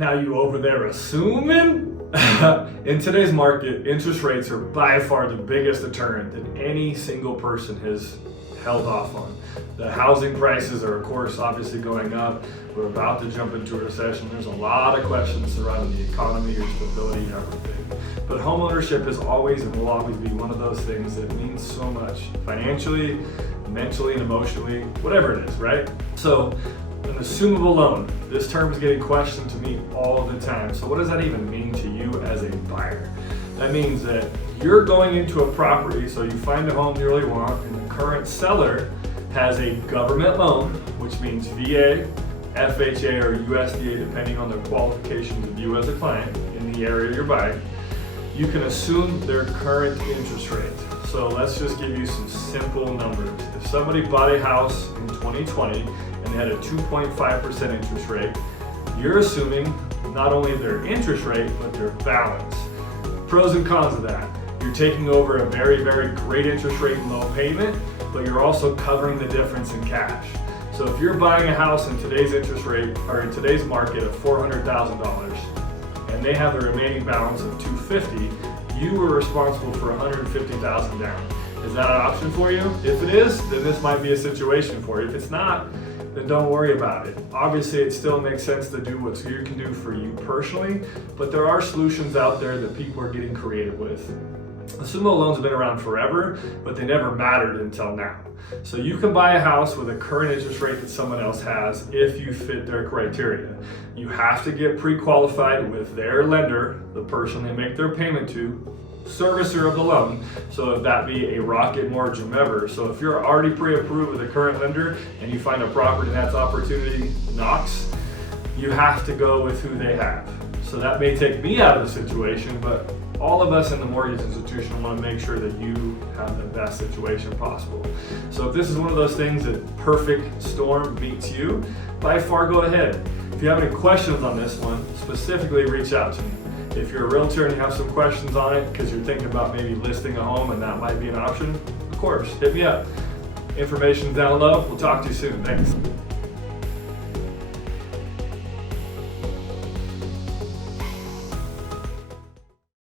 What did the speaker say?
Now you over there assuming? In today's market, interest rates are by far the biggest deterrent that any single person has held off on. The housing prices are, of course, obviously going up. We're about to jump into a recession. There's a lot of questions surrounding the economy, your stability, and everything. But homeownership is always and will always be one of those things that means so much financially, mentally, and emotionally, whatever it is, right? So, an assumable loan. This term is getting questioned to me all the time. So what does that even mean to you as a buyer? That means that you're going into a property, so you find a home you really want, and the current seller has a government loan, which means VA, FHA, or USDA, depending on the qualifications of you as a client in the area you're buying. You can assume their current interest rate. So let's just give you some simple numbers. If somebody bought a house in 2020 and had a 2.5% interest rate, you're assuming not only their interest rate, but their balance. Pros and cons of that. You're taking over a very, very great interest rate and low payment, but you're also covering the difference in cash. So if you're buying a house in today's interest rate, or in today's market of $400,000, and they have the remaining balance of $250,000, you were responsible for $150,000 down. Is that an option for you? If it is, then this might be a situation for you. If it's not, then don't worry about it. Obviously, it still makes sense to do what you can do for you personally, but there are solutions out there that people are getting creative with. Assumable loans have been around forever, but they never mattered until now. So you can buy a house with a current interest rate that someone else has if you fit their criteria. You have to get pre-qualified with their lender, the person they make their payment to, servicer of the loan, so if that be a Rocket Mortgage or whomever. So if you're already pre-approved with a current lender and you find a property that's opportunity knocks, you have to go with who they have. So that may take me out of the situation, but all of us in the mortgage institution want to make sure that you have the best situation possible. So if this is one of those things that perfect storm meets you, by far go ahead. If you have any questions on this one, specifically reach out to me. If you're a realtor and you have some questions on it because you're thinking about maybe listing a home and that might be an option, of course, hit me up. Information's down below. We'll talk to you soon. Thanks.